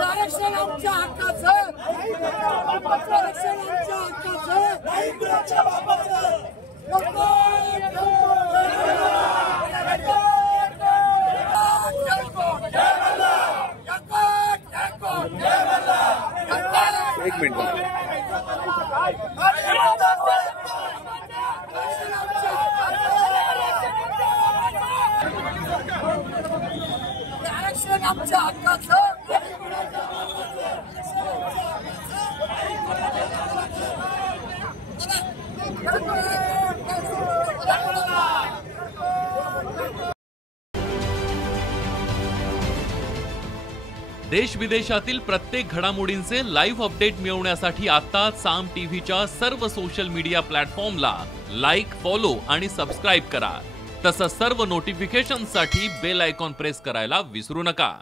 आरक्षण आमच्या हक्काचं, आरक्षण आमच्या हक्काचं। एक मिनिट आरक्षण आमच्या हक्काचं। देश विदेशातील प्रत्येक घडामोडींचे लाईव्ह अपडेट मिळवण्यासाठी आता साम टीव्हीच्या सर्व सोशल मीडिया प्लॅटफॉर्मला लाईक, फॉलो आणि सबस्क्राईब करा। तसंच सर्व नोटिफिकेशनसाठी बेल आयकॉन प्रेस करायला विसरू नका।